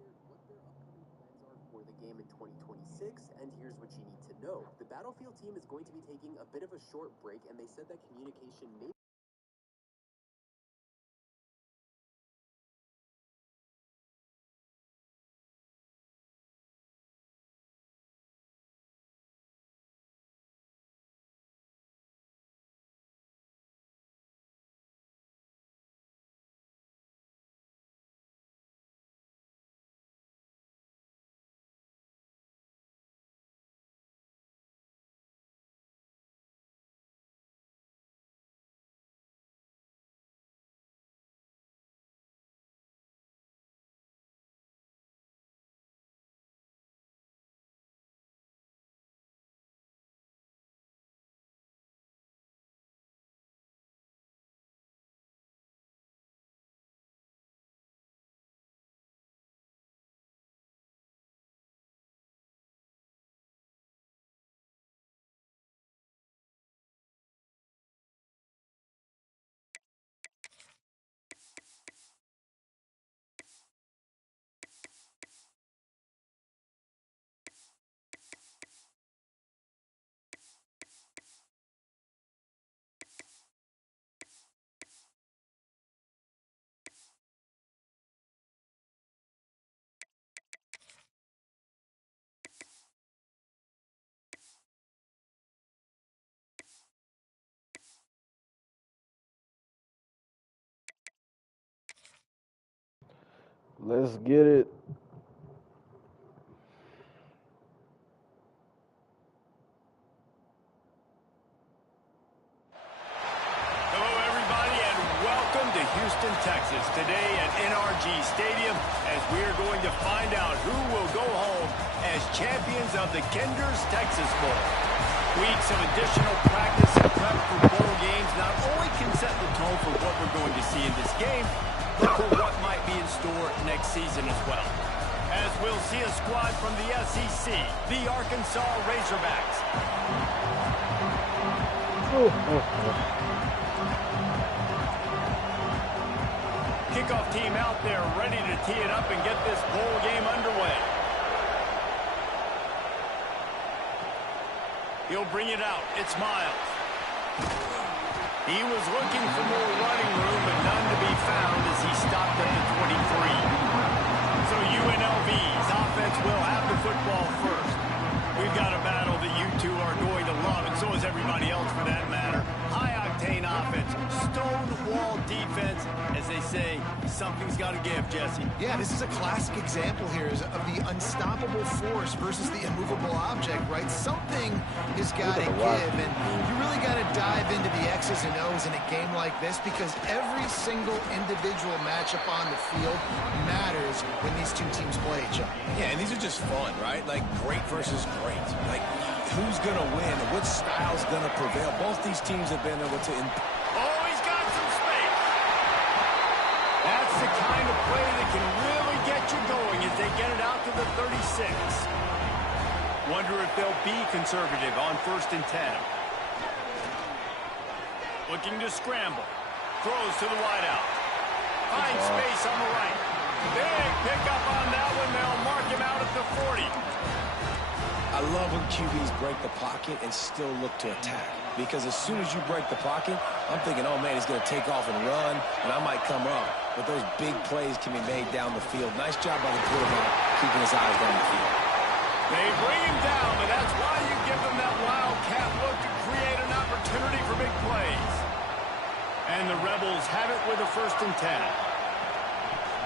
shared what their upcoming plans are for the game in 2026, and here's what you need to know. The Battlefield team is going to be taking a bit of a short break, and they said that communication may Let's get it. Hello, everybody, and welcome to Houston, Texas. Today at NRG Stadium, as we're going to find out who will go home as champions of the Kinder's Texas Bowl. Weeks of additional practice and prep for bowl games not only can set the tone for what we're going to see in this game, but for what might be in store next season as well. As we'll see a squad from the SEC, the Arkansas Razorbacks. Kickoff team out there ready to tee it up and get this bowl game underway. He'll bring it out. It's Miles. He was looking for more running room, but none to be found as he stopped at the 23. So UNLV's offense will have the football first. We've got a battle that you two are going to love, and so is everybody else for that matter. High-octane offense, stone-wall defense. As they say, something's got to give, Jesse. Yeah, this is a classic example here of the unstoppable force versus the immovable object, right? Something has got to give, and you really got to dive into the X's and O's in a game like this because every single individual matchup on the field matters when these two teams play each other. Yeah, and these are just fun, right? Like great versus great. Like who's going to win and which style's going to prevail. Both these teams have been able to... Oh, he's got some space. That's the kind of play that can really get you going as they get it out to the 36. Wonder if they'll be conservative on 1st and 10. Looking to scramble. Throws to the wideout. Finds space on the right. Big pickup on that one. They'll mark him out at the 40. I love when QBs break the pocket and still look to attack. Because as soon as you break the pocket, I'm thinking, oh, man, he's going to take off and run, and I might come up. But those big plays can be made down the field. Nice job by the quarterback keeping his eyes down the field. They bring him down, and that's why you give them that wildcat look to create an opportunity for big plays. And the Rebels have it with a 1st and 10.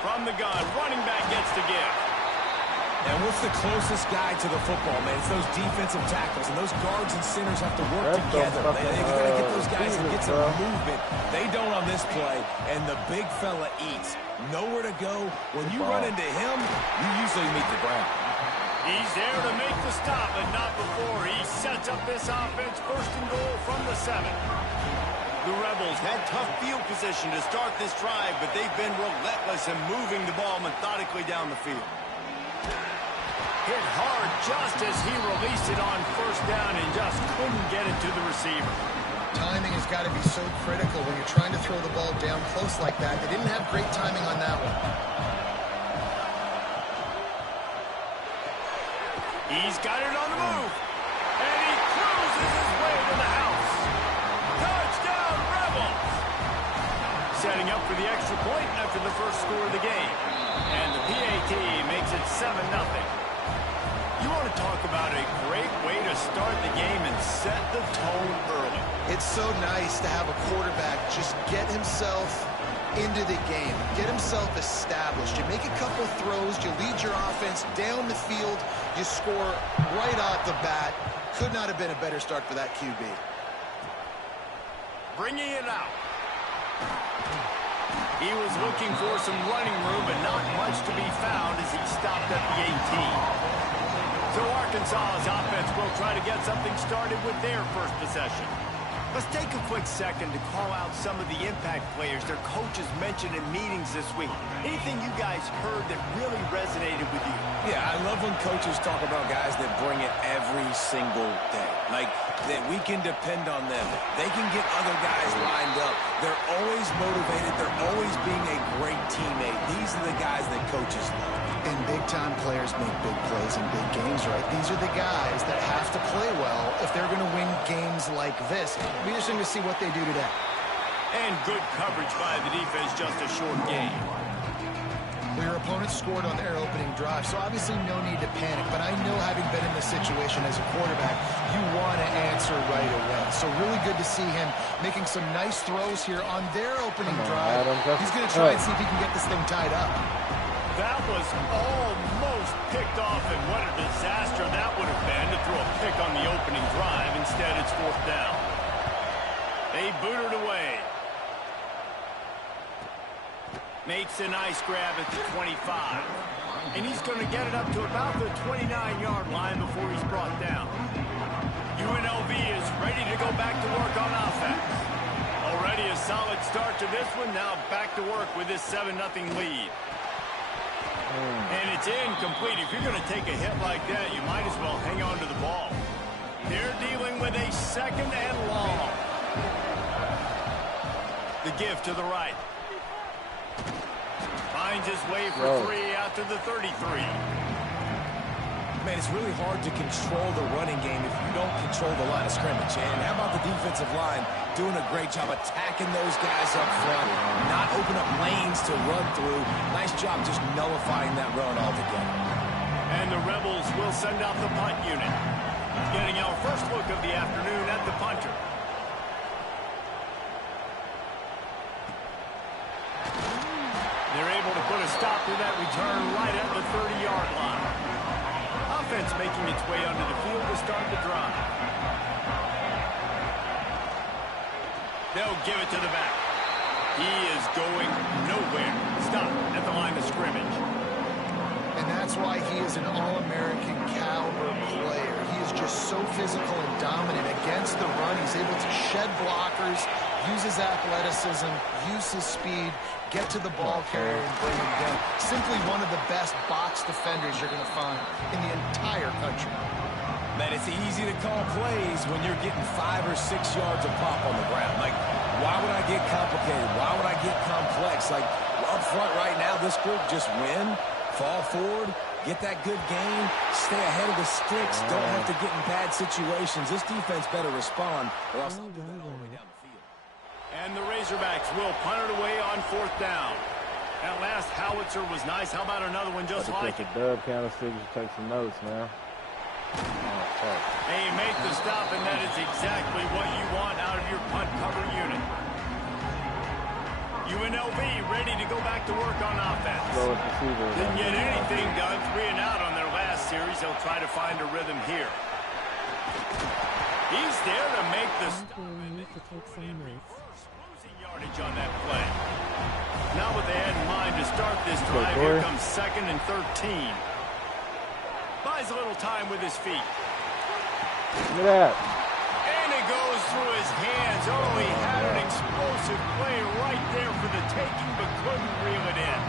From the gun, running back gets the give. And what's the closest guy to the football, man? It's those defensive tackles, and those guards and centers have to work together. They've got to get those guys and get some movement. They don't on this play, and the big fella eats. Nowhere to go. When you run into him, you usually meet the ground. He's there to make the stop, but not before. He sets up this offense 1st and goal from the 7. The Rebels had tough field position to start this drive, but they've been relentless in moving the ball methodically down the field. Hit hard just as he released it on 1st down and just couldn't get it to the receiver. Timing has got to be so critical when you're trying to throw the ball down close like that. They didn't have great timing on that one. He's got it on the move. And he cruises his way to the house. Touchdown, Rebels! Setting up for the extra point after the first score of the game. And the PAT makes it 7-0. You want to talk about a great way to start the game and set the tone early. It's so nice to have a quarterback just get himself into the game, get himself established. You make a couple throws, you lead your offense down the field, you score right off the bat. Could not have been a better start for that QB. Bringing it out. He was looking for some running room, but not much to be found as he stopped at the 18. So Arkansas's offense will try to get something started with their first possession. Let's take a quick second to call out some of the impact players their coaches mentioned in meetings this week. Anything you guys heard that really resonated with you? Yeah, I love when coaches talk about guys that bring it every single day. Like, that we can depend on them. They can get other guys lined up. They're always motivated. They're always being a great teammate. These are the guys that coaches love. And big-time players make big plays in big games, right? These are the guys that have to play well if they're going to win games like this. It'll be interesting to see what they do today. And good coverage by the defense, just a short game. Well, your opponent scored on their opening drive, so obviously no need to panic. But I know, having been in this situation as a quarterback, you want to answer right away. So really good to see him making some nice throws here on their opening drive. He's going to try and see if he can get this thing tied up. That was almost picked off, and what a disaster that would have been to throw a pick on the opening drive. Instead, it's 4th down. They boot it away. Makes a nice grab at the 25. And he's going to get it up to about the 29-yard line before he's brought down. UNLV is ready to go back to work on offense. Already a solid start to this one. Now back to work with this 7-0 lead. And it's incomplete. If you're going to take a hit like that, you might as well hang on to the ball. They're dealing with a 2nd and long. The give to the right. Finds his way for 3 out to the 33. Man, it's really hard to control the running game if you don't control the line of scrimmage. And how about the defensive line doing a great job attacking those guys up front, not open up lanes to run through. Nice job just nullifying that run altogether. And the Rebels will send out the punt unit. Getting our first look of the afternoon at the punter. They're able to put a stop to that return right at the 30-yard line. Offense making its way onto the field to start the drive. They'll give it to the back. He is going nowhere. Stop at the line of scrimmage. And that's why he is an All-American caliber player. He is just so physical and dominant against the run. He's able to shed blockers, use his athleticism, use his speed, get to the ball carrier and bring him down. Simply one of the best box defenders you're going to find in the entire country. Man, it's easy to call plays when you're getting 5 or 6 yards of pop on the ground. Like, why would I get complicated? Why would I get complex? Like, up front right now, this group just win, fall forward, get that good gain, stay ahead of the sticks, don't have to get in bad situations. This defense better respond, or else they'll do that all the way down the field. And the Razorbacks will punt it away on 4th down. That last howitzer was nice. How about another one just like it? Dub kind of sticks, take some notes, man. They make the stop, and that is exactly what you want out of your punt cover unit. UNLV ready to go back to work on offense. Didn't get anything done, 3 and out on their last series. They'll try to find a rhythm here. He's there to make the stop. Explosive yardage on that play. Not what they had in mind to start this drive. Here comes 2nd and 13. Buys a little time with his feet. Look at that. And it goes through his hands. Oh, he had an explosive play right there for the taking, but couldn't reel it in.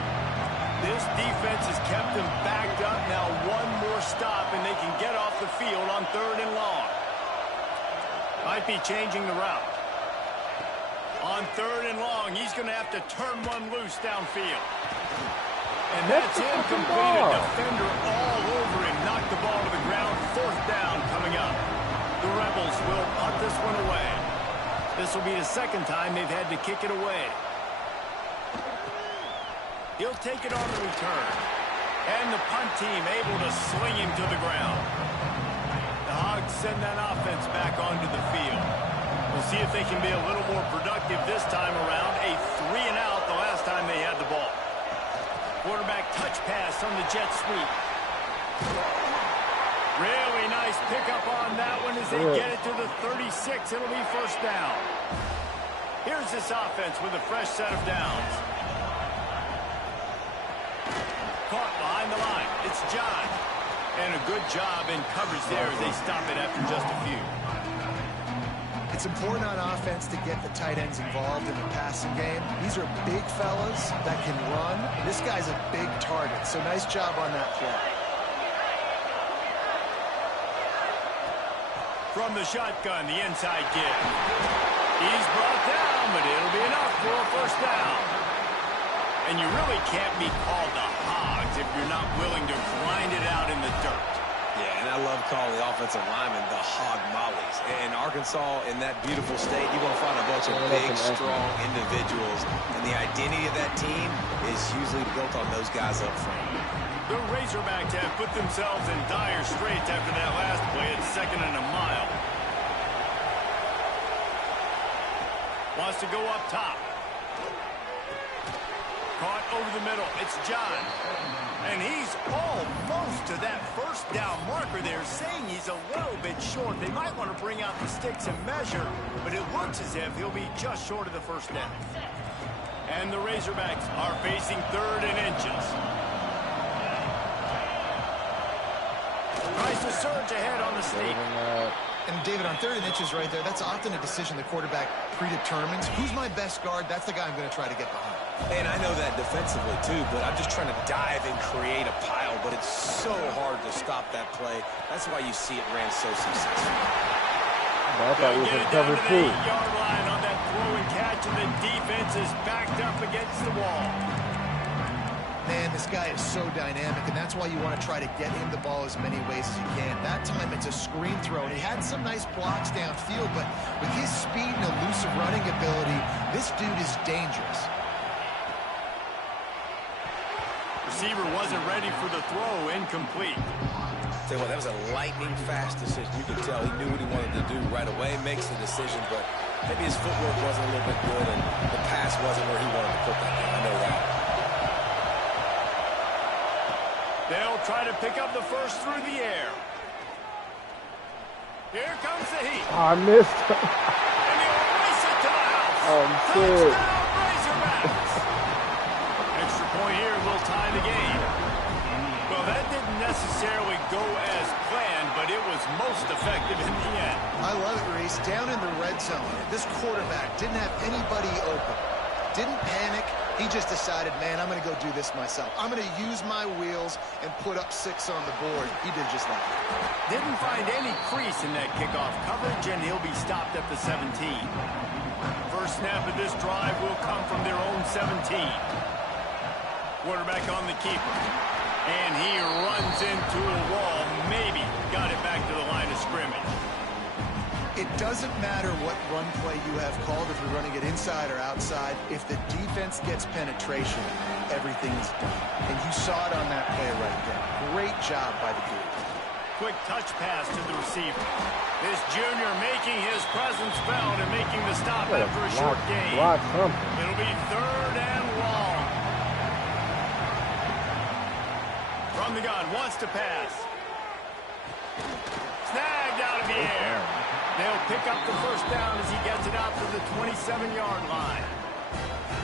This defense has kept them backed up. Now one more stop, and they can get off the field on 3rd and long. Might be changing the route. On 3rd and long, he's going to have to turn one loose downfield. And that's incomplete. A defender all over him. Knocked the ball to the ground. 4th down coming up. The Rebels will punt this one away. This will be the 2nd time they've had to kick it away. He'll take it on the return. And the punt team able to sling him to the ground. The Hogs send that offense back onto the field. We'll see if they can be a little more productive this time around. A 3-and-out the last time they had the ball. Quarterback touch pass on the jet sweep. Really nice pickup on that one as they get it to the 36. It'll be 1st down. Here's this offense with a fresh set of downs. Caught behind the line. It's John. And a good job in coverage there as they stop it after just a few. It's important on offense to get the tight ends involved in the passing game. These are big fellas that can run. This guy's a big target, so nice job on that play. From the shotgun, the inside give. He's brought down, but it'll be enough for a 1st down. And you really can't be called the Hogs if you're not willing to grind it out in the dirt. Yeah, and I love calling the offensive linemen the hog mollies. In Arkansas, in that beautiful state, you're going to find a bunch of big, strong individuals. And the identity of that team is usually built on those guys up front. The Razorbacks have put themselves in dire straits after that last play at 2nd and a mile. Wants to go up top. Caught over the middle. It's John. And he's almost to that 1st down marker there, saying he's a little bit short. They might want to bring out the sticks and measure, but it looks as if he'll be just short of the 1st down. And the Razorbacks are facing 3rd and inches. Tries to surge ahead on the sneak. And David, on 3rd and inches right there, that's often a decision the quarterback predetermines. Who's my best guard? That's the guy I'm going to try to get behind. And I know that defensively, too, but I'm just trying to dive and create a pile, but it's so hard to stop that play. That's why you see it ran so successful. I thought we was in cover 2. 8-yard line on that throw and catch, and the defense is backed up against the wall. Man, this guy is so dynamic, and that's why you want to try to get him the ball as many ways as you can. That time, it's a screen throw, and he had some nice blocks downfield, but with his speed and elusive running ability, this dude is dangerous. Receiver wasn't ready for the throw, incomplete. Tell you what, that was a lightning-fast decision. You could tell he knew what he wanted to do right away, makes the decision, but maybe his footwork wasn't a little bit good, and the pass wasn't where he wanted to put that. I know that. They'll try to pick up the 1st through the air. Here comes the heat. Oh, I missed. And they'll race it to the house. I'm sick. Touchdown, Razorbacks. Extra point here will tie the game. Well, that didn't necessarily go as planned, but it was most effective in the end. I love it, Reese. Down in the red zone, this quarterback didn't have anybody open. Didn't panic. He just decided, man, I'm going to go do this myself. I'm going to use my wheels and put up 6 on the board. He did just that. Didn't find any crease in that kickoff coverage, and he'll be stopped at the 17. First snap of this drive will come from their own 17. Quarterback on the keeper. And he runs into a wall. Maybe got it back to the line of scrimmage. It doesn't matter what run play you have called, if you're running it inside or outside. If the defense gets penetration, everything's done. And you saw it on that play right there. Great job by the dude. Quick touch pass to the receiver. This junior making his presence felt and making the stop after a short gain. It'll be 3rd and long. From the gun, wants to pass. Snagged out of the air. They'll pick up the 1st down as he gets it out to the 27-yard line.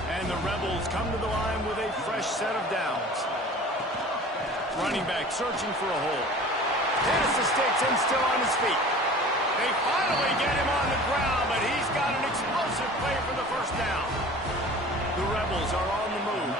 And the Rebels come to the line with a fresh set of downs. Running back searching for a hole. Dennis the sticks and still on his feet. They finally get him on the ground, but he's got an explosive play for the 1st down. The Rebels are on the move.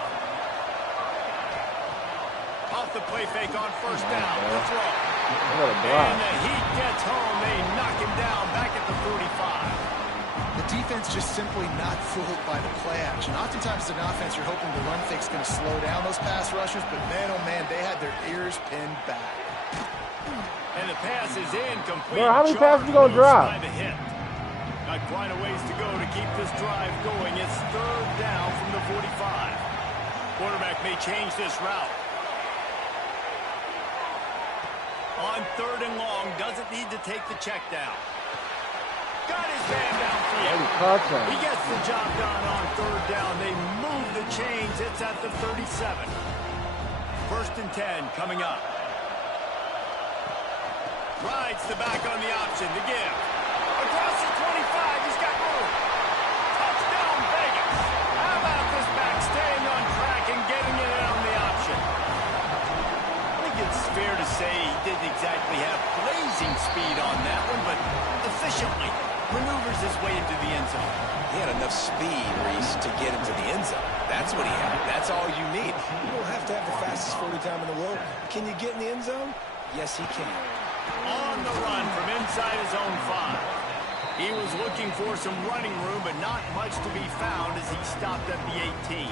Off the play fake on 1st down. The throw. And the Heat gets home. They knock him down back at the 45. The defense just simply not fooled by the play action. Oftentimes, as an offense, you're hoping the run fake's going to slow down those pass rushers, but man, oh man, they had their ears pinned back. And the pass is incomplete. Bro, how many passes you gonna drop? Not quite a ways to go to keep this drive going. It's third down from the 45. Quarterback may change this route. On third and long, doesn't need to take the check down. Got his man downfield. He gets the job done on third down. They move the chains. It's at the 37. First and 10 coming up. Rides the back on the option to give. Across the 25, he's got room. Touchdown, Vegas. How about this back staying on track and getting it in on the option? I think it's fair to say he didn't exactly have blazing speed on that one, but efficiently maneuvers his way into the end zone. He had enough speed, Reese, to get into the end zone. That's what he had. That's all you need. You don't have to have the fastest 40 time in the world. Can you get in the end zone? Yes, he can. On the run from inside his own 5. He was looking for some running room, but not much to be found as he stopped at the 18.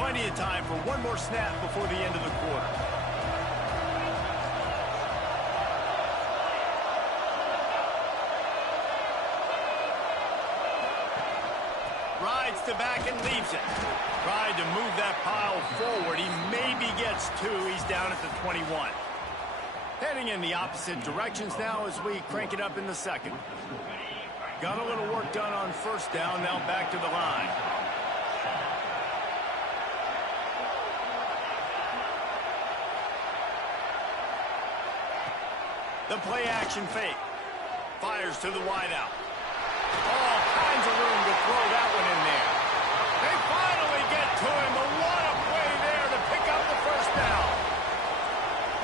Plenty of time for one more snap before the end of the quarter. Rides the back and leaves it. Tried to move that pile forward. He maybe gets 2. He's down at the 21. Heading in the opposite directions now as we crank it up in the second. Got a little work done on first down. Now back to the line. The play action fake. Fires to the wideout. All kinds of room to throw that one in there. They finally get to him, but what a play there to pick up the first down.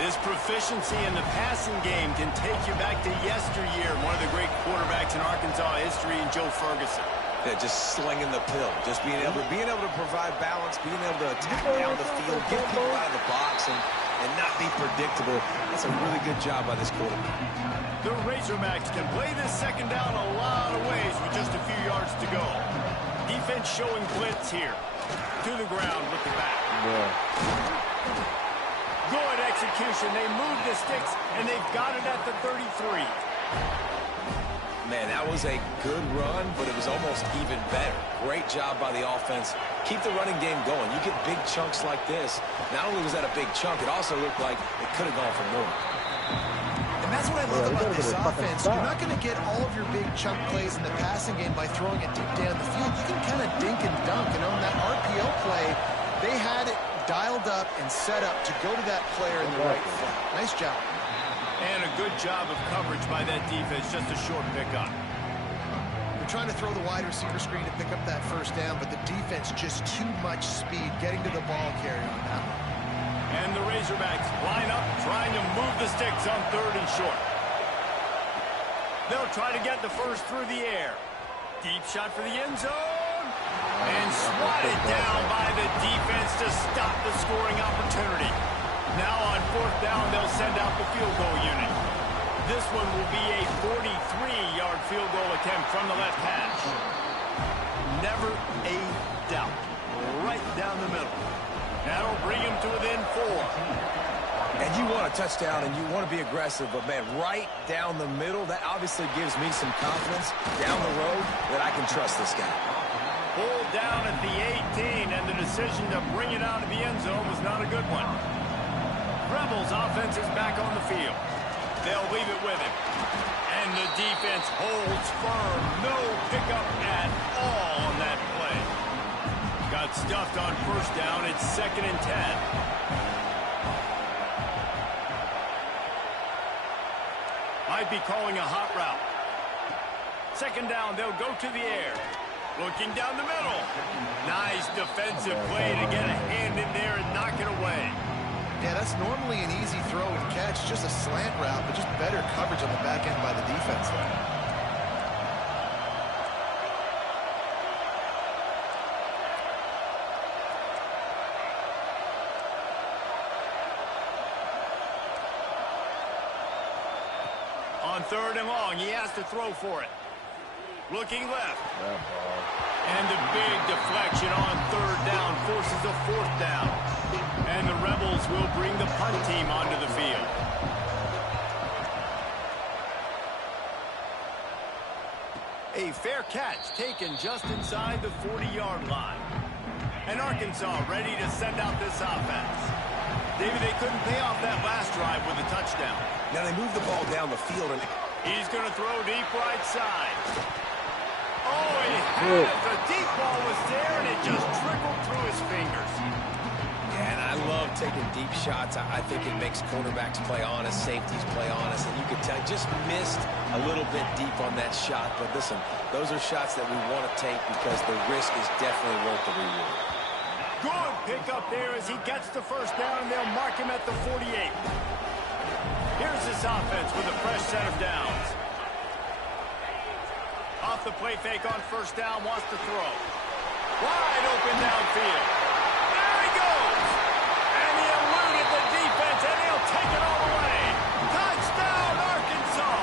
This proficiency in the passing game can take you back to yesteryear, one of the great quarterbacks in Arkansas history, in Joe Ferguson. Yeah, just slinging the pill, just being able to provide balance, being able to attack down the field, get people out of the box, and not be predictable. That's a really good job by this quarterback. The Razorbacks can play this second down a lot of ways with just a few yards to go. Defense showing blitz here. To the ground with the back. Yeah. Good execution. They move the sticks, and they've got it at the 33. Man, that was a good run, but it was almost even better. Great job by the offense. Keep the running game going. You get big chunks like this. Not only was that a big chunk, it also looked like it could have gone for more. And that's what I love about this offense. You're not going to get all of your big chunk plays in the passing game by throwing it deep down the field. You can kind of dink and dunk. And on that RPO play, they had it dialed up and set up to go to that player in the right flat. Nice job. And a good job of coverage by that defense. Just a short pickup. They're trying to throw the wide receiver screen to pick up that first down, but the defense just too much speed getting to the ball carrier on that one. And the Razorbacks line up, trying to move the sticks on third and short. They'll try to get the first through the air. Deep shot for the end zone. And swatted down by the defense to stop the scoring opportunity. Now on fourth down, they'll send out the field goal unit. This one will be a 43-yard field goal attempt from the left hash. Never a doubt. Right down the middle. That'll bring him to within 4. And you want a touchdown, and you want to be aggressive, but, man, right down the middle, that obviously gives me some confidence down the road that I can trust this guy. Pulled down at the 18, and the decision to bring it out of the end zone was not a good one. Rebels offense is back on the field. They'll leave it with him. And the defense holds firm. No pickup at all on that play. Got stuffed on first down. It's 2nd and 10. Might be calling a hot route. 2nd down, they'll go to the air. Looking down the middle. Nice defensive play to get a hand in there and knock it away. Yeah, that's normally an easy throw and catch, just a slant route, but just better coverage on the back end by the defense there. 3rd and long. He has to throw for it. Looking left. And the big deflection on 3rd down forces a 4th down. And the Rebels will bring the punt team onto the field. A fair catch taken just inside the 40-yard line. And Arkansas ready to send out this offense. David, they couldn't pay off that last drive with a touchdown. Now they move the ball down the field. And he's going to throw deep right side. Oh, he had it. The deep ball was there, and it just trickled through his fingers. Yeah, and I love taking deep shots. I think it makes quarterbacks play honest, safeties play honest, and you can tell just missed a little bit deep on that shot. But listen, those are shots that we want to take because the risk is definitely worth the reward. Good pick up there as he gets the 1st down, and they'll mark him at the 48. Here's this offense with a fresh set of downs. Off the play fake on 1st down, wants to throw. Wide open downfield. There he goes. And he eluded the defense, and he'll take it all the way. Touchdown, Arkansas.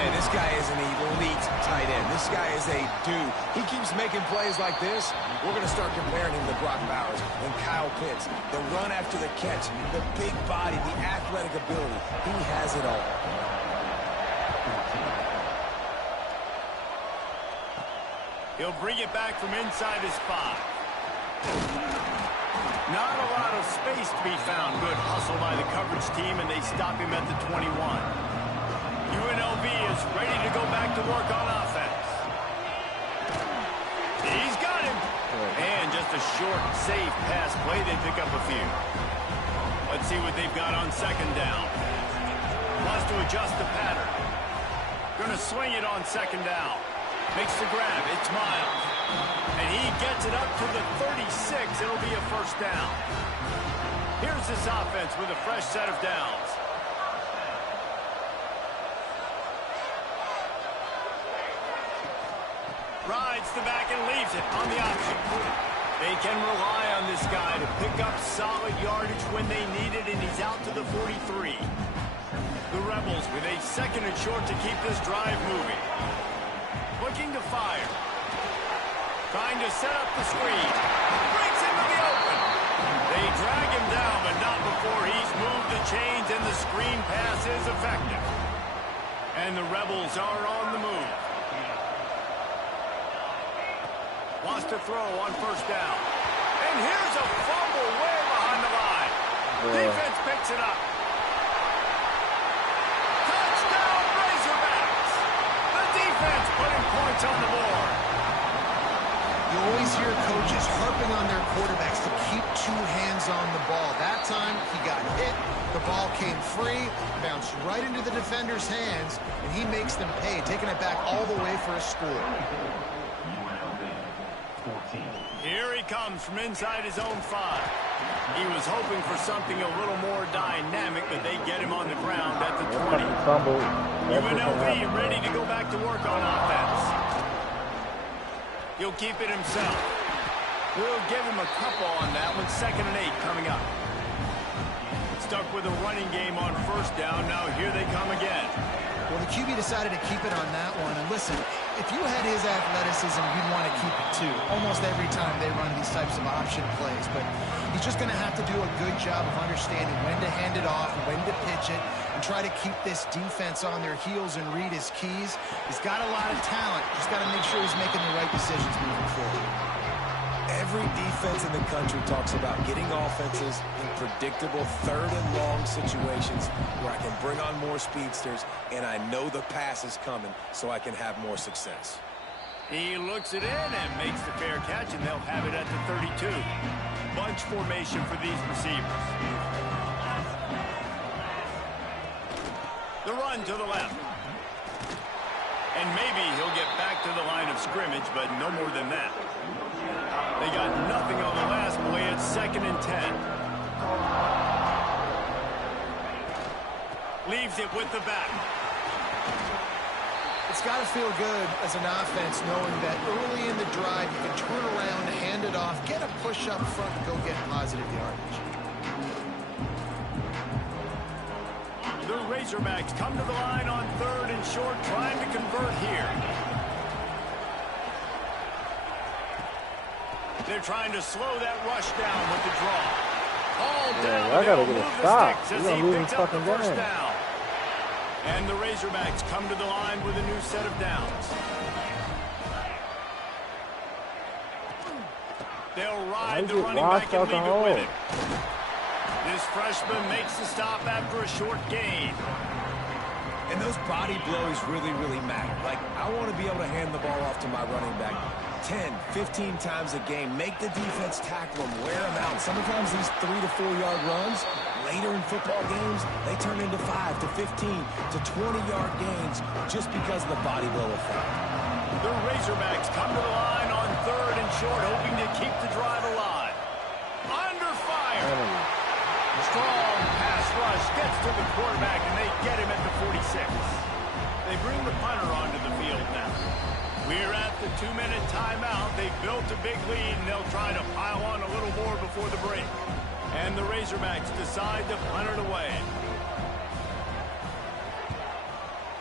Man, this guy is an elite tight end. This guy is a dude. He keeps making plays like this. We're going to start comparing him to Brock Bowers and Kyle Pitts. The run after the catch, the big body, the athletic ability. He has it all. He'll bring it back from inside his 5. Not a lot of space to be found. Good hustle by the coverage team, and they stop him at the 21. UNLV is ready to go back to work on offense. He's got him. And just a short, safe pass play. They pick up a few. Let's see what they've got on 2nd down. Wants to adjust the pattern. Going to swing it on 2nd down. Makes the grab. It's Miles. And he gets it up to the 36. It'll be a 1st down. Here's this offense with a fresh set of downs. Rides the back and leaves it on the option. They can rely on this guy to pick up solid yardage when they need it, and he's out to the 43. The Rebels with a 2nd and short to keep this drive moving. Looking to fire. Trying to set up the screen. Breaks into the open. They drag him down, but not before he's moved the chains, and the screen pass is effective. And the Rebels are on the move. Wants to throw on 1st down. And here's a fumble way behind the line. Defense picks it up. Touchdown, Razorbacks. The defense putting points on the board. You always hear coaches harping on their quarterbacks to keep 2 hands on the ball. That time, he got hit. The ball came free, bounced right into the defender's hands, and he makes them pay, taking it back all the way for a score. Here he comes from inside his own 5. He was hoping for something a little more dynamic, but they get him on the ground at the 20. UNLV ready to go back to work on offense. He'll keep it himself. We'll give him a couple on that one. 2nd and 8 coming up. Stuck with a running game on 1st down. Now here they come again. Well, the QB decided to keep it on that one. And listen, if you had his athleticism, you'd want to keep it too. Almost every time they run these types of option plays. But he's just going to have to do a good job of understanding when to hand it off, when to pitch it, and try to keep this defense on their heels and read his keys. He's got a lot of talent. Just got to make sure he's making the right decisions moving forward. Every defense in the country talks about getting offenses in predictable 3rd and long situations where I can bring on more speedsters and I know the pass is coming so I can have more success. He looks it in and makes the fair catch, and they'll have it at the 32. Bunch formation for these receivers. The run to the left. And maybe he'll get back to the line of scrimmage, but no more than that. They got nothing on the last play. It's 2nd and 10. Leaves it with the back. It's got to feel good as an offense knowing that early in the drive you can turn around, hand it off, get a push up front, and go get positive yardage. The Razorbacks come to the line on 3rd and short, trying to convert here. They're trying to slow that rush down with the draw. All down. I gotta get a stop. As he picks up the first down. And the Razorbacks come to the line with a new set of downs. They'll ride the running back and leave it with him. This freshman makes the stop after a short gain. And those body blows really, really matter. Like, I want to be able to hand the ball off to my running back 10, 15 times a game. Make the defense tackle them, wear them out. Sometimes these 3 to 4 yard runs, later in football games, they turn into 5 to 15 to 20 yard gains just because of the body blow effect. The Razorbacks come to the line on 3rd and short, hoping to keep the drive alive. Under fire. Strong pass rush gets to the quarterback, and they get him at the 46. They bring the punter onto the field now. We're at the 2-minute timeout. They've built a big lead, and they'll try to pile on a little more before the break. And the Razorbacks decide to punt it away.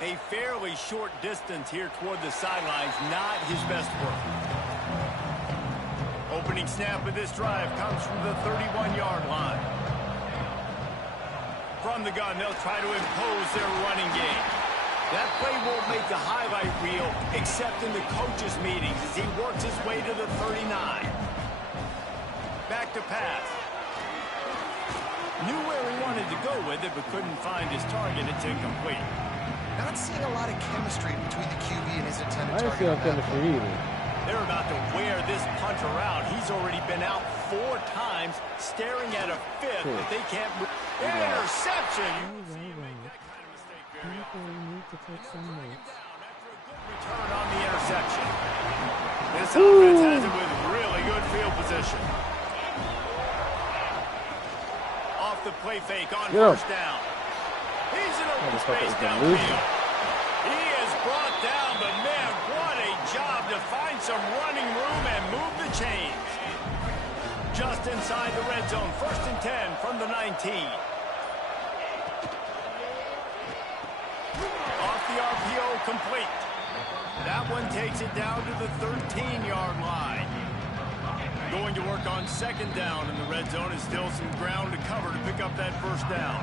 A fairly short distance here toward the sidelines, not his best work. Opening snap of this drive comes from the 31-yard line. From the gun, they'll try to impose their running game. That play won't make the highlight reel, except in the coaches' meetings as he works his way to the 39. Back to pass. Knew where he wanted to go with it, but couldn't find his target. It's incomplete. Not seeing a lot of chemistry between the QB and his intended target. I didn't see no chemistry either. They're about to wear this punter out. He's already been out 4 times, staring at a 5th that they can't move. Interception! Return on the interception. This offense has it with really good field position. Off the play fake on first down. He's in open space downfield. He is brought down, but man, what a job to find some running room and move the chains. Just inside the red zone, 1st and 10 from the 19. Off the RPO, complete. That one takes it down to the 13-yard line. Going to work on 2nd down in the red zone is still some ground to cover to pick up that first down.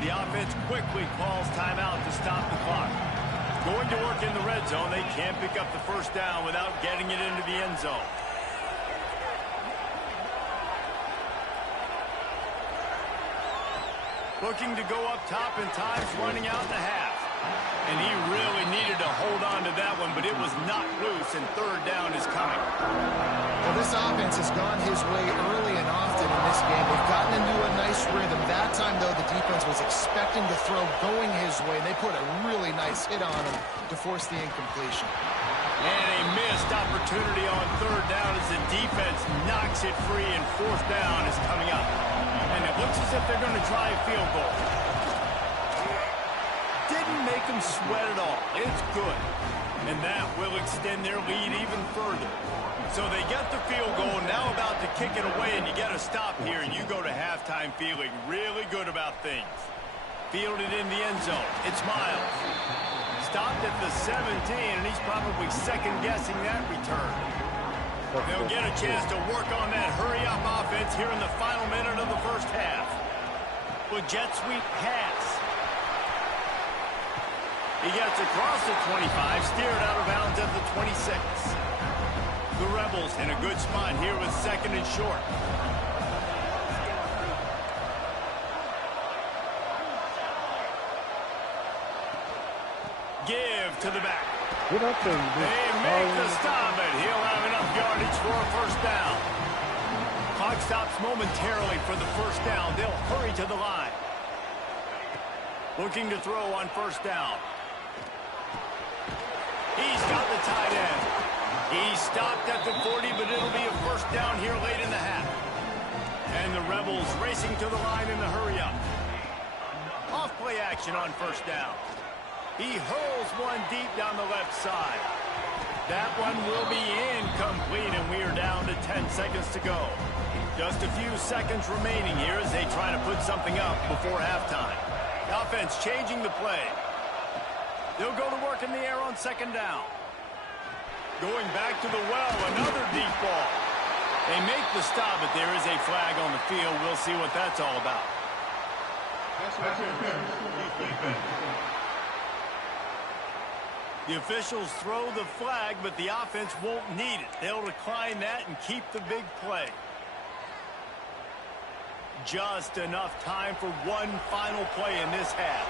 The offense quickly calls timeout to stop the clock. Going to work in the red zone, they can't pick up the first down without getting it into the end zone. Looking to go up top, and time's running out in the half. And he really needed to hold on to that one, but it was not loose, and 3rd down is coming. Well, this offense has gone his way early and often in this game. They've gotten into a nice rhythm. That time, though, the defense was expecting to throw going his way, and they put a really nice hit on him to force the incompletion. And a missed opportunity on 3rd down as the defense knocks it free, and 4th down is coming up. And it looks as if they're going to try a field goal. Didn't make them sweat at all. It's good. And that will extend their lead even further. So they get the field goal, now about to kick it away, and you get a stop here, and you go to halftime feeling really good about things. Fielded in the end zone. It's Miles. Stopped at the 17, and he's probably second-guessing that return. They'll get a chance to work on that hurry-up offense here in the final minute of the first half. With jet sweep pass. He gets across the 25, steered out of bounds at the 26. The Rebels in a good spot here with 2nd and short. Give to the back. They make the stop, and he'll have enough yardage for a first down. Clock stops momentarily for the first down. They'll hurry to the line. Looking to throw on first down. He's got the tight end. He stopped at the 40, but it'll be a first down here late in the half. And the Rebels racing to the line in the hurry-up. Off play action on first down. He hurls one deep down the left side. That one will be incomplete, and we are down to 10 seconds to go. Just a few seconds remaining here as they try to put something up before halftime. Off offense changing the play. They'll go to work in the air on second down. Going back to the well, another deep ball. They make the stop, but there is a flag on the field. We'll see what that's all about. The officials throw the flag, but the offense won't need it. They'll decline that and keep the big play. Just enough time for one final play in this half.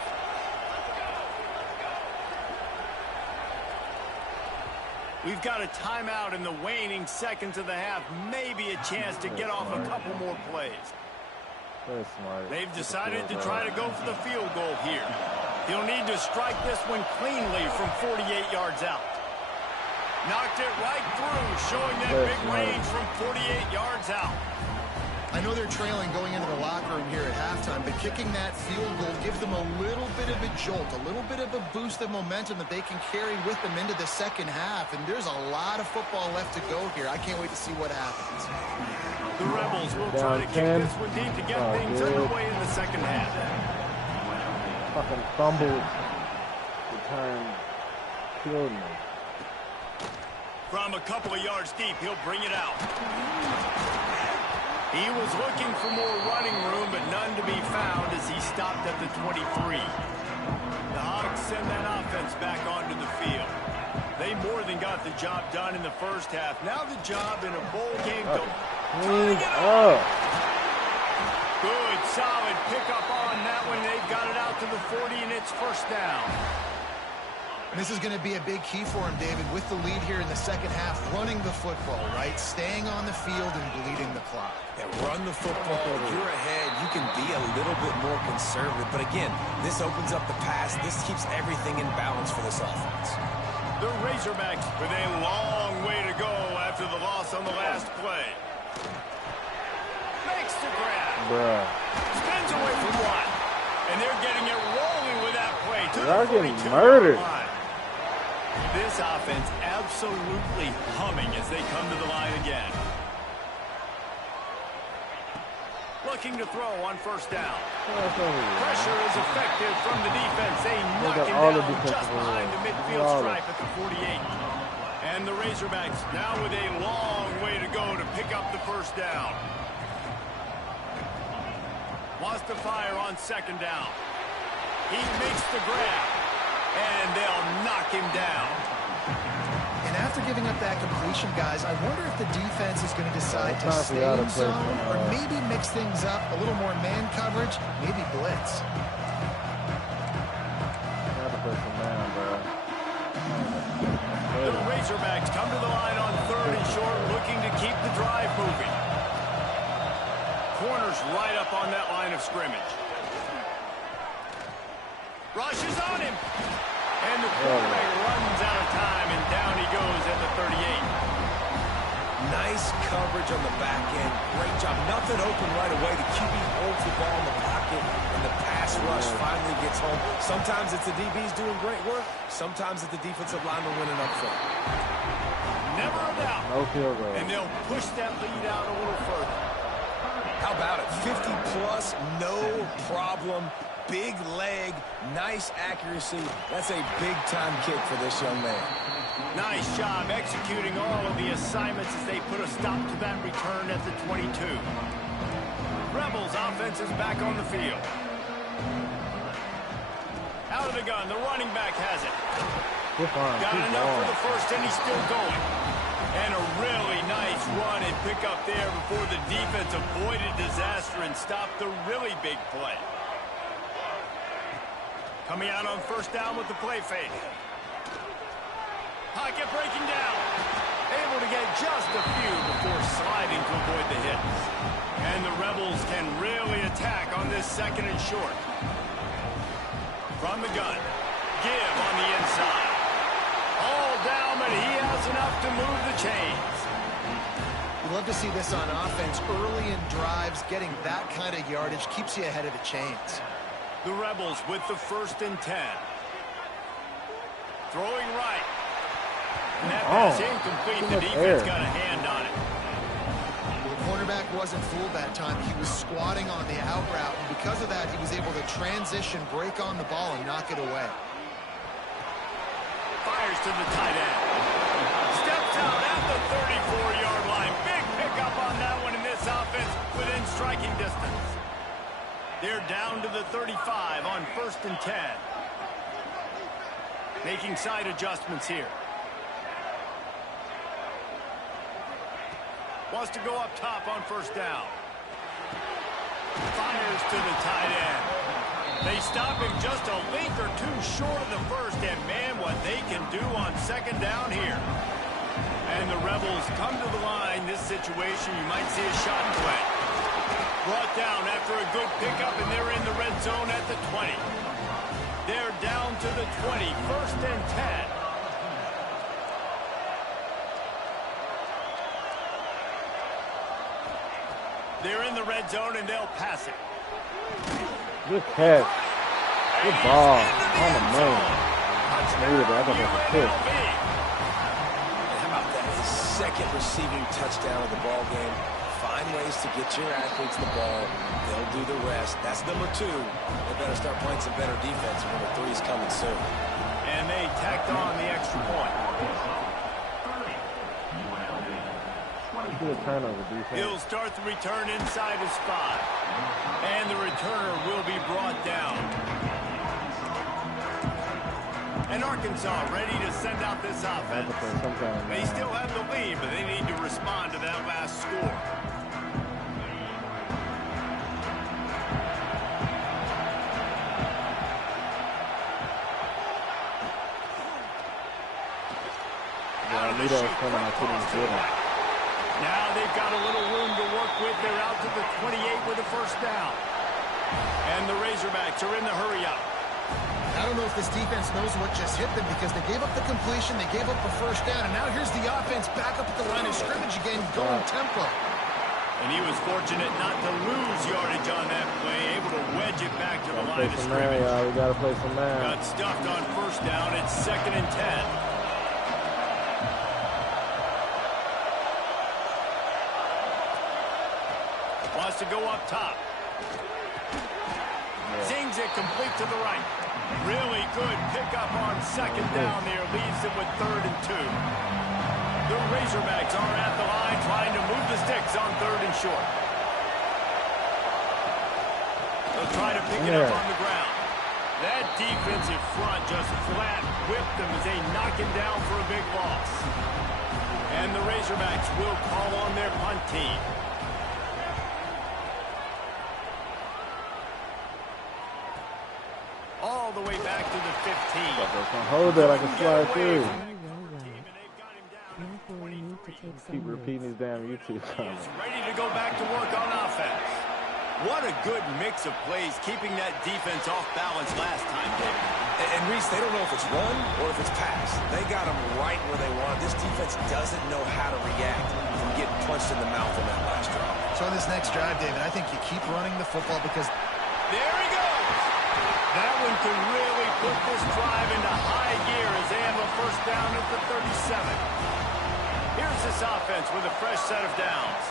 We've got a timeout in the waning seconds of the half. Maybe a chance to get off a couple more plays. Very smart. They've decided to try to go for the field goal here. He'll need to strike this one cleanly from 48 yards out. Knocked it right through, showing that big range from 48 yards out. I know they're trailing going into the locker room here at halftime, but kicking that field goal gives them a little bit of a jolt, a little bit of a boost of momentum that they can carry with them into the second half. And there's a lot of football left to go here. I can't wait to see what happens. The Rebels will try to kick this one deep to get things underway in the second half. Fucking fumbled. Return killed me. From a couple of yards deep, he'll bring it out. He was looking for more running room, but none to be found as he stopped at the 23. The Hogs send that offense back onto the field. They more than got the job done in the first half. Now the job in a bowl game to tying it up. Good, solid pickup on that one. They've got it out to the 40, and it's first down. This is going to be a big key for him, David, with the lead here in the second half, running the football, right? Staying on the field and bleeding the clock. Yeah, run the football. You're ahead. You can be a little bit more conservative. But again, this opens up the pass. This keeps everything in balance for this offense. The Razorbacks with a long way to go after the loss on the last play. Makes the grab. Bruh. Spins away from one. And they're getting it rolling with that play. They're getting murdered. This offense absolutely humming as they come to the line again. Looking to throw on first down. Pressure is effective from the defense. They knock him down just behind the midfield stripe at the 48. And the Razorbacks now with a long way to go to pick up the first down. Wants to fire on second down. He makes the grab. And they'll knock him down. And after giving up that completion, guys, I wonder if the defense is going to decide to stay in zone or maybe mix things up, a little more man coverage, maybe blitz. The Razorbacks come to the line on third and short, looking to keep the drive moving. Corners right up on that line of scrimmage. Rushes on him. And the quarterback runs out of time, and down he goes at the 38. Nice coverage on the back end. Great job. Nothing open right away. The QB holds the ball in the pocket, and the pass rush finally gets home. Sometimes it's the DBs doing great work. Sometimes it's the defensive lineman winning up front. Never a doubt. No field goal. And they'll push that lead out a little further. How about it? 50-plus, no problem. Big leg, nice accuracy. That's a big-time kick for this young man. Nice job executing all of the assignments as they put a stop to that return at the 22. Rebels offense is back on the field. Out of the gun, the running back has it. Got enough for the first, and he's still going. And a really nice run and pick up there before the defense avoided disaster and stopped the really big play. Coming out on first down with the play fake. Pocket breaking down. Able to get just a few before sliding to avoid the hits. And the Rebels can really attack on this second and short. From the gun. Give on the inside. All down, but he has enough to move the chains. We love to see this on offense. Early in drives, getting that kind of yardage keeps you ahead of the chains. The Rebels with the 1st and 10. Throwing right. And that pass incomplete. The defense got a hand on it. The cornerback quarterback wasn't fooled that time. He was squatting on the out route, and because of that, he was able to transition, break on the ball, and knock it away. Fires to the tight end. Steps out at the 34-yard line. Big pickup on that one in this offense within striking distance. They're down to the 35 on 1st and 10. Making side adjustments here. Wants to go up top on 1st down. Fires to the tight end. They stop him just a link or two short of the first, and man, what they can do on 2nd down here. And the Rebels come to the line. This situation, you might see a shot play. Brought down after a good pickup, and they're in the red zone at the 20. They're down to the 20, 1st and 10. They're in the red zone, and they'll pass it. Good catch. Good ball. On the money. I thought that was a pick. How about that? His 2nd receiving touchdown of the ball game. Find ways to get your athletes the ball. They'll do the rest. That's number 2. They better start playing some better defense. Number 3 is coming soon. And they tacked on the extra point. Good turnover defense. He'll start the return inside his 5. And the returner will be brought down. And Arkansas ready to send out this offense. They still have the lead, but they need to respond to that last score. I knew that was coming. I couldn't get him. Now they've got a little room to work with. They're out to the 28 with a 1st down. And the Razorbacks are in the hurry-up. I don't know if this defense knows what just hit them because they gave up the completion, they gave up a 1st down, and now here's the offense back up at the line of scrimmage again, going tempo. And he was fortunate not to lose yardage on that play, able to wedge it back to the line of scrimmage. We got to play some man. Got stuffed on 1st down. It's 2nd and 10. Wants to go up top. Zings it complete to the right. Really good pickup on 2nd down there. Leaves it with 3rd and 2. The Razorbacks are at the line trying to move the sticks on 3rd and short. They'll try to pick it up on the ground. That defensive front just flat whipped them as they knock him down for a big loss. And the Razorbacks will call on their punt team. All the way back to the 15. Hold that, I can slide through. Keep repeating these damn YouTube comments. Ready to go back to work on offense. What a good mix of plays, keeping that defense off balance last time, David. And Reese, they don't know if it's run or if it's pass. They got them right where they want. This defense doesn't know how to react from getting punched in the mouth on that last drive. So on this next drive, David, I think you keep running the football because... There he goes! That one could really put this drive into high gear as they have a 1st down at the 37. Here's this offense with a fresh set of downs.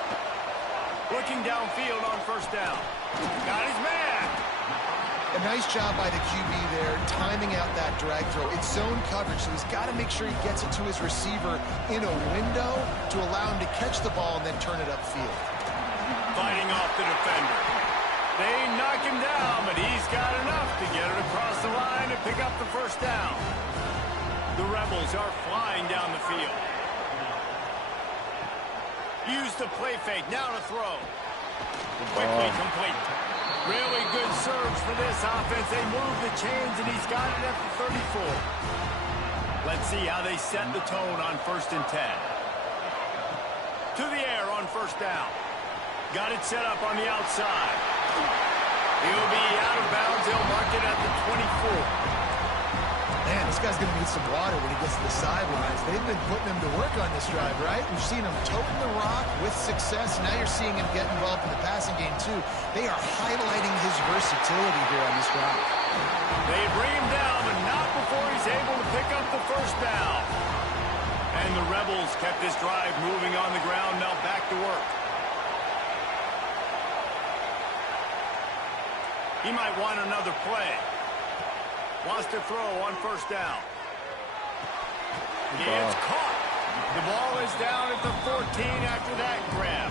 Looking downfield on 1st down. Got his man! A nice job by the QB there, timing out that drag throw. It's zone coverage, so he's got to make sure he gets it to his receiver in a window to allow him to catch the ball and then turn it upfield. Fighting off the defender. They knock him down, but he's got enough to get it across the line and pick up the 1st down. The Rebels are flying down the field. Use the play fake, now to throw. Quickly complete. Really good surge for this offense. They move the chains, and he's got it at the 34. Let's see how they set the tone on 1st and 10. To the air on 1st down. Got it set up on the outside. He'll be out of bounds. They'll mark it at the 24. Man, this guy's going to need some water when he gets to the sidelines. They've been putting him to work on this drive, right? We've seen him toting the rock with success. Now you're seeing him get involved in the passing game, too. They are highlighting his versatility here on this drive. They bring him down, but not before he's able to pick up the 1st down. And the Rebels kept this drive moving on the ground. Now back to work. He might want another play. Wants to throw on first down. It's caught. The ball is down at the 14 after that grab.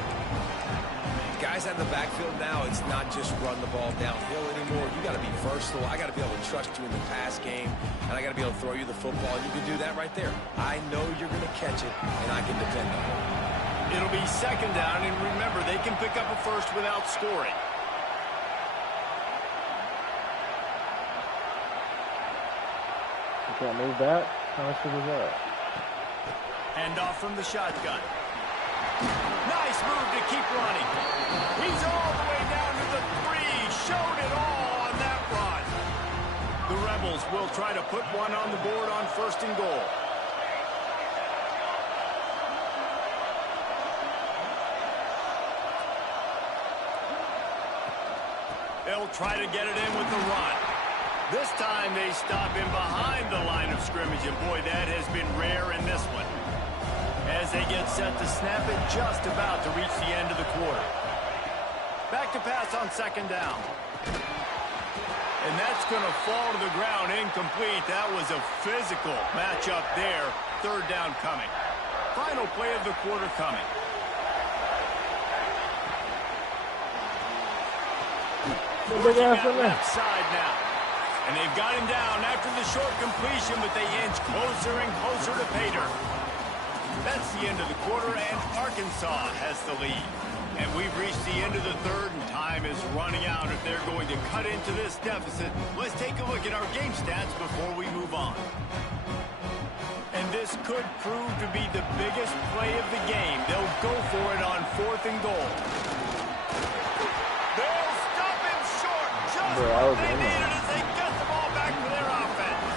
Guys out in the backfield now, it's not just run the ball downhill anymore. You got to be versatile. I got to be able to trust you in the pass game, and I got to be able to throw you the football. And you can do that right there. I know you're going to catch it, and I can depend on it. It'll be second down, and remember, they can pick up a first without scoring. You can't move back? How much was that? Handoff from the shotgun. Nice move to keep running. He's all the way down to the 3. Showed it all on that run. The Rebels will try to put one on the board on first and goal. They'll try to get it in with the run. This time they stop him behind the line of scrimmage, and boy, that has been rare in this one. As they get set to snap it, just about to reach the end of the quarter. Back to pass on second down. And that's going to fall to the ground incomplete. That was a physical matchup there. Third down coming. Final play of the quarter coming. Looking at left side now. And they've got him down after the short completion, but they inch closer and closer to pay dirt. That's the end of the quarter, and Arkansas has the lead. And we've reached the end of the third, and time is running out if they're going to cut into this deficit. Let's take a look at our game stats before we move on. And this could prove to be the biggest play of the game. They'll go for it on fourth and goal. They'll stop him short. Just what they needed as they get the ball back for their offense.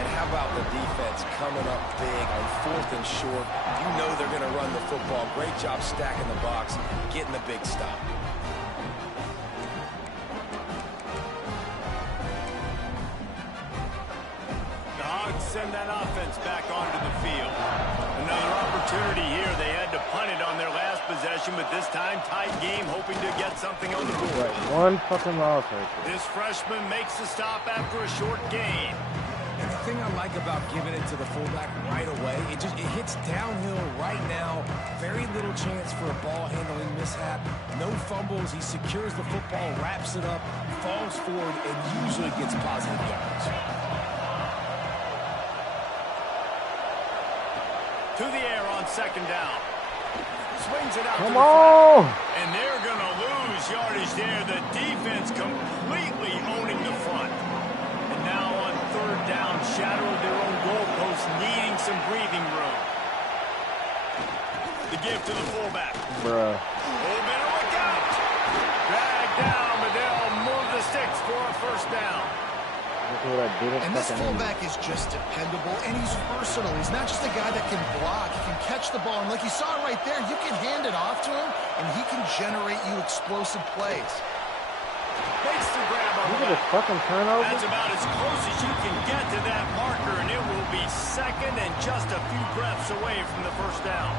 And how about the defense coming up big on fourth and short? You know they're going to run the football. Great job stacking the box, getting the big stop. The Hogs send that offense back onto the field. Another opportunity here. They had to punt it on their last possession, but this time tight game, hoping to get something on the board. Right, one fucking loss right there. This freshman makes the stop after a short gain. And the thing I like about giving it to the fullback right away, it hits downhill right now. Very little chance for a ball handling mishap. No fumbles. He secures the football, wraps it up, falls forward, and usually gets positive yards. To the air on second down. Swings it out. Come on! And they're going to lose yardage there. The defense completely owning the front. And now on third down, shadow of their own goalpost, needing some breathing room. The give to the fullback. Bruh. Oh, better look out. Dragged down, but they'll move the sticks for a first down. And this fullback is just dependable, and he's versatile. He's not just a guy that can block. He can catch the ball, and like you saw right there, you can hand it off to him, and he can generate you explosive plays. Makes the grab on Look at this fucking turnover. That's about as close as you can get to that marker, and it will be second and just a few breaths away from the first down.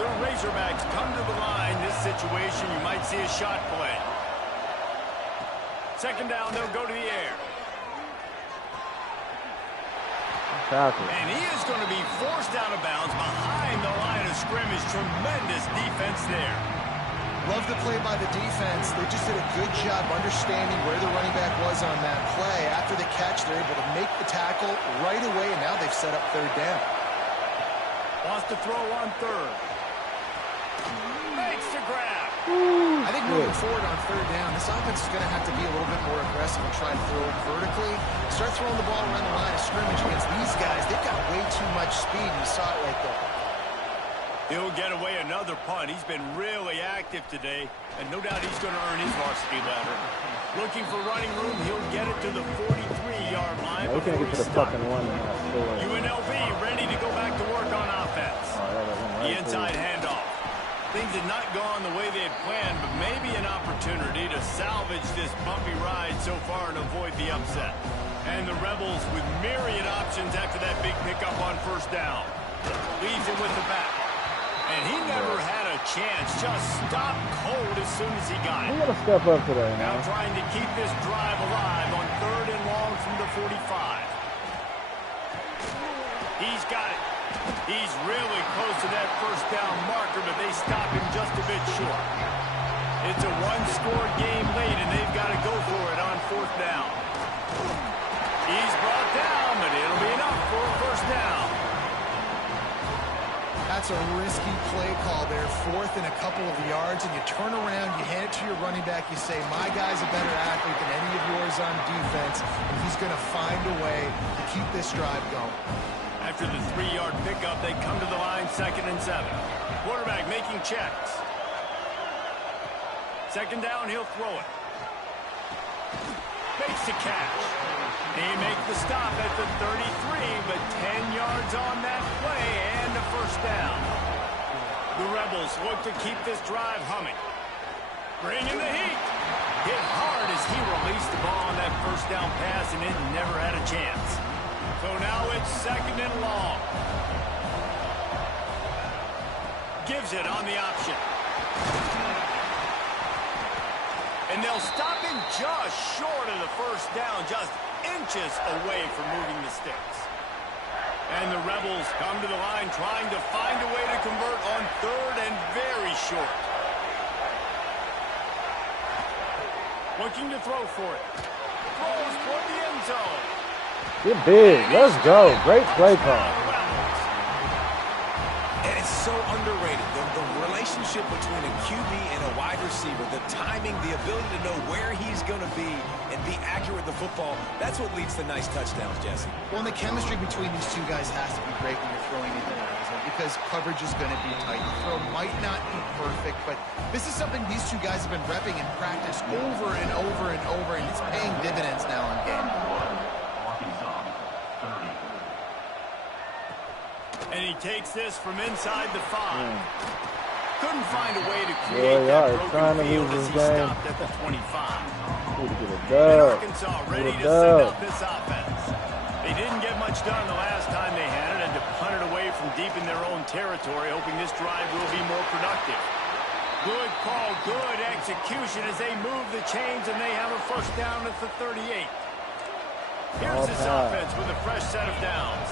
The Razorbacks come to the line. This situation, you might see a shot play. Second down, they'll go to the air. And he is going to be forced out of bounds behind the line of scrimmage. Tremendous defense there. Love the play by the defense. They just did a good job understanding where the running back was on that play. After the catch, they're able to make the tackle right away, and now they've set up third down. Wants to throw on third. Makes the grab. I think moving forward on third down, this offense is going to have to be a little bit more aggressive and try to throw it vertically. Start throwing the ball around the line of scrimmage against these guys. They've got way too much speed. You saw it right there. He'll get away another punt. He's been really active today, and no doubt he's going to earn his varsity ladder. Looking for running room, he'll get it to the 43-yard line. We can't get to the fucking one. UNLV ready to go back to work on offense. The inside handoff. Things had not gone the way they had planned, but maybe an opportunity to salvage this bumpy ride so far and avoid the upset. And the Rebels with myriad options after that big pickup on first down. Leaves him with the back. And he never had a chance. Just stopped cold as soon as he got it. He gotta step up today, Now man. trying to keep this drive alive on 3rd and long from the 45. He's got it. He's really close to that first down marker, but they stop him just a bit short. It's a one-score game late, and they've got to go for it on 4th down. He's brought down, but it'll be enough for a first down. That's a risky play call there, 4th and a couple of yards, and you turn around, you hand it to your running back, you say, my guy's a better athlete than any of yours on defense, and he's going to find a way to keep this drive going. After the 3-yard pickup, they come to the line, 2nd and 7. Quarterback making checks. 2nd down, he'll throw it. Makes the catch. They make the stop at the 33, but 10 yards on that play and a first down. The Rebels look to keep this drive humming. Bring in the heat. Hit hard as he released the ball on that first down pass, and it never had a chance. So now it's 2nd and long. Gives it on the option. And they'll stop him just short of the first down, just inches away from moving the sticks. And the Rebels come to the line trying to find a way to convert on 3rd and very short. Looking to throw for it. Throws for the end zone. Get big. Let's go. Great play call. And it's so underrated. The relationship between a QB and a wide receiver, the timing, the ability to know where he's going to be and be accurate with the football, that's what leads to nice touchdowns, Jesse. Well, and the chemistry between these two guys has to be great when you're throwing into the end zone because coverage is going to be tight. The throw might not be perfect, but this is something these two guys have been repping in practice over and over and over, and it's paying dividends now in game. And he takes this from inside the 5. Couldn't find a way to create that broken field as he stopped at the 25. And Arkansas ready to send out this offense. They didn't get much done the last time they had it, and to punt it away from deep in their own territory, hoping this drive will be more productive. Good call, good execution as they move the chains, and they have a first down at the 38. Here's this offense with a fresh set of downs.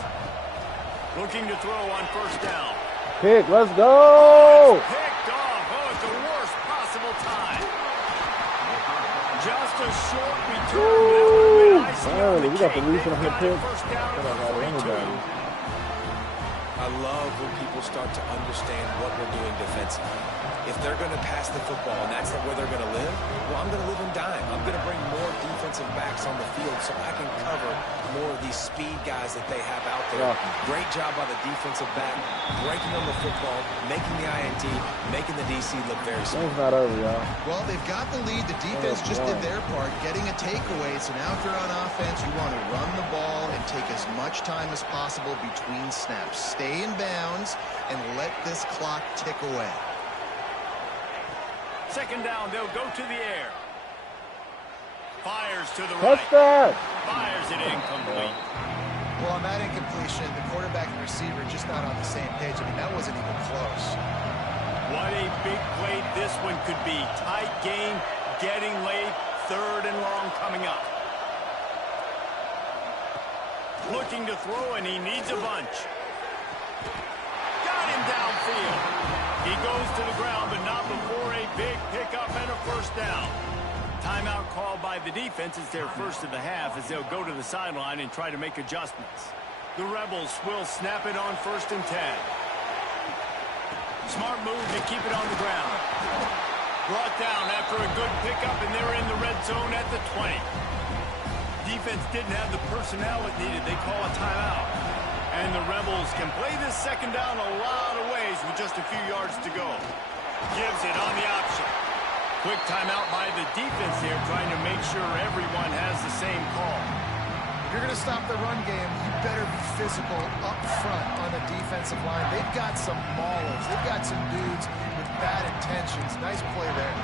Looking to throw on first down. Pick, let's go! Picked off. Oh, at the worst possible time. Just a short return. Finally, we got the lead from the pick. First down at the 42. I love when people start to understand what we're doing defensively. If they're going to pass the football and that's where they're going to live, well, I'm going to live in dime. I'm going to bring more defensive backs on the field so I can cover more of these speed guys that they have out there. Great job by the defensive back, breaking on the football, making the INT, making the DC look very smart. It's not over, y'all. Well, they've got the lead. The defense just did their part, getting a takeaway. So now if you're on offense, you want to run the ball and take as much time as possible between snaps. Stay in bounds and let this clock tick away. 2nd down, they'll go to the air. Fires to the Touch right. that! Fires it incomplete. Well, on that incompletion, the quarterback and receiver just not on the same page. I mean, that wasn't even close. What a big play this one could be. Tight game, getting late, 3rd and long coming up. Looking to throw, and he needs a bunch. Got him downfield. He goes to the ground, but not before a big pickup and a first down. Timeout called by the defense. It's their first of the half as they'll go to the sideline and try to make adjustments. The Rebels will snap it on 1st and 10. Smart move to keep it on the ground. Brought down after a good pickup, and they're in the red zone at the 20. Defense didn't have the personnel it needed. They call a timeout. And the Rebels can play this 2nd down a lot of ways with just a few yards to go. Gives it on the option. Quick timeout by the defense here, trying to make sure everyone has the same call. If you're going to stop the run game, you better be physical up front on the defensive line. They've got some maulers. They've got some dudes with bad intentions. Nice play there.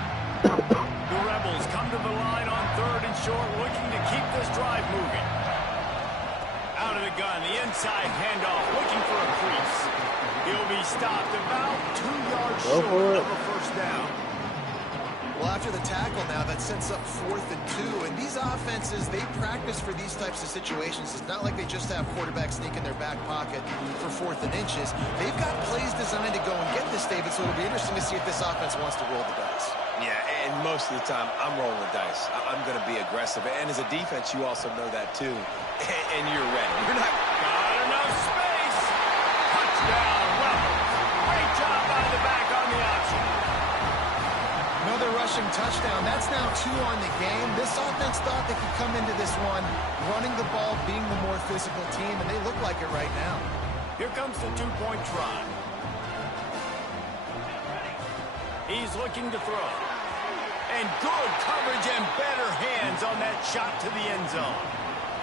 The Rebels come to the line on 3rd and short, looking to keep this drive moving. Out of the gun, the inside handoff, looking for a crease. He'll be stopped about 2 yards short of a first down. Well, after the tackle now, that sets up 4th and 2. And these offenses, they practice for these types of situations. It's not like they just have quarterbacks sneak in their back pocket for 4th and inches. They've got plays designed to go and get this, David, so it'll be interesting to see if this offense wants to roll the dice. Yeah, and most of the time, I'm rolling the dice. I'm going to be aggressive. And as a defense, you also know that, too. And you're ready. You're not... Got enough space. Touchdown, Rebels. Great job by the back on the option. Another rushing touchdown. That's now 2 on the game. This offense thought they could come into this one running the ball, being the more physical team, and they look like it right now. Here comes the 2-point try. He's looking to throw. And good coverage and better hands on that shot to the end zone.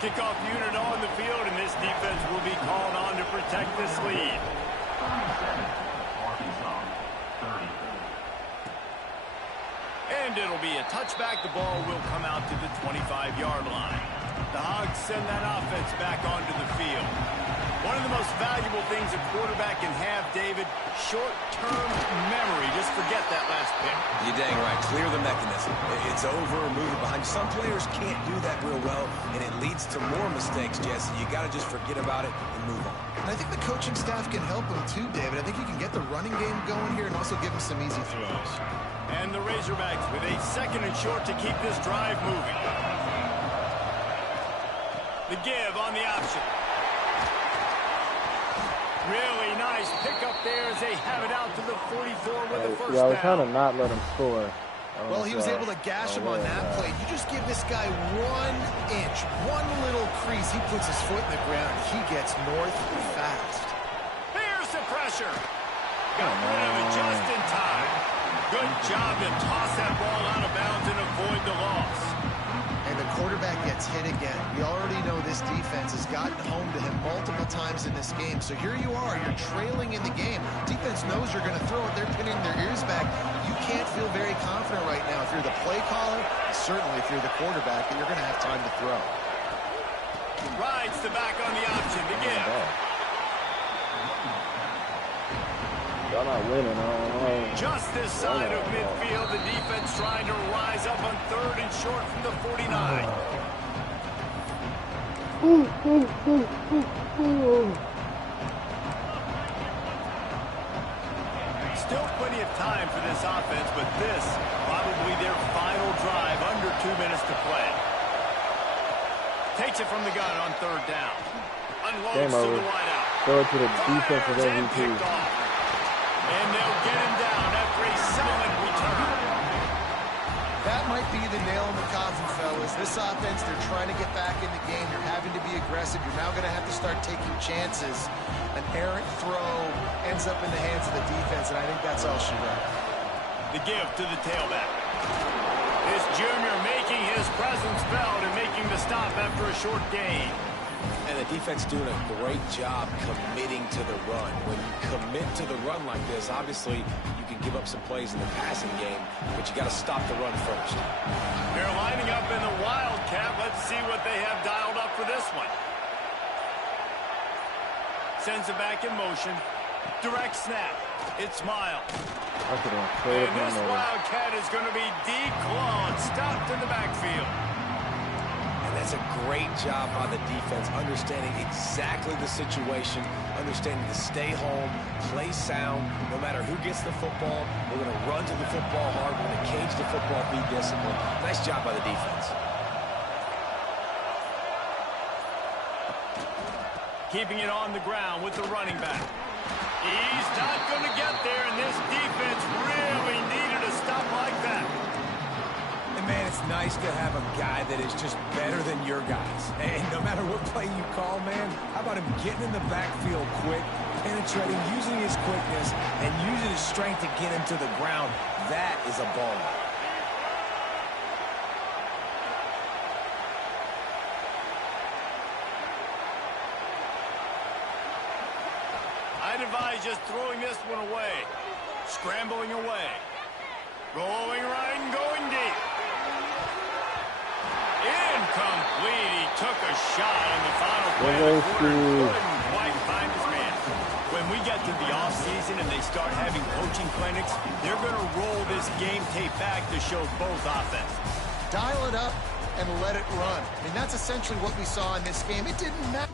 Kickoff unit on the field, and this defense will be called on to protect this lead. And it'll be a touchback. The ball will come out to the 25-yard line. The Hogs send that offense back onto the field. One of the most valuable things a quarterback can have, David, short-term memory. Just forget that last pick. You're dang right. Clear the mechanism. It's over, move it behind you. Some players can't do that real well, and it leads to more mistakes, Jesse. You got to just forget about it and move on. And I think the coaching staff can help him too, David. I think you can get the running game going here and also give him some easy throws. And the Razorbacks with a 2nd and short to keep this drive moving. The give on the option. Really nice pickup there as they have it out to the 44 with the first down. Yeah, I was trying to not let him score. Well, he was able to gash him on that play. You just give this guy 1 inch, one little crease. He puts his foot in the ground. He gets north fast. Here's the pressure. Got rid of it just in time. Good job to toss that ball out of bounds and avoid the loss. And the quarterback gets hit again. We already know this defense has gotten home to him multiple times in this game. So here you are. You're trailing in the game. Defense knows you're going to throw it. They're pinning their ears back. You can't feel very confident right now if you're the play caller, certainly if you're the quarterback, that you're going to have time to throw. Rides the back on the option to give. Y'all not winning, I don't know. Just this side of midfield, the defense trying to rise up on 3rd and short from the 49. Still plenty of time for this offense, but this probably their final drive, under 2 minutes to play. Takes it from the gun on 3rd down. Unloads to the wideout. Throw it to the defensive MVP. And they'll get him down after a solid return. That might be the nail in the coffin, fellas. This offense, they're trying to get back in the game. You're having to be aggressive. You're now going to have to start taking chances. An errant throw ends up in the hands of the defense, and I think that's all she wrote. The give to the tailback. This junior making his presence felt and making the stop after a short gain. And the defense doing a great job committing to the run. When you commit to the run like this, obviously you can give up some plays in the passing game, but you got to stop the run first. They're lining up in the Wildcat. Let's see what they have dialed up for this one. Sends it back in motion. Direct snap. It's Miles. And this Wildcat is going to be declawed, stopped in the backfield. That's a great job by the defense, understanding exactly the situation, understanding to stay home, play sound. No matter who gets the football, we're going to run to the football hard. We're going to cage the football, be disciplined. Nice job by the defense. Keeping it on the ground with the running back. He's not going to get there, and this defense really needed a stop like that. Man, it's nice to have a guy that is just better than your guys. And no matter what play you call, man, how about him getting in the backfield quick, penetrating, using his quickness, and using his strength to get him to the ground? That is a baller. I'd advise just throwing this one away. Scrambling away. Rolling right and going deep. Incomplete. He took a shot in the final play. Couldn't quite find his man. When we get to the offseason and they start having coaching clinics, they're going to roll this game tape back to show both offenses. Dial it up and let it run. I mean, that's essentially what we saw in this game. It didn't matter.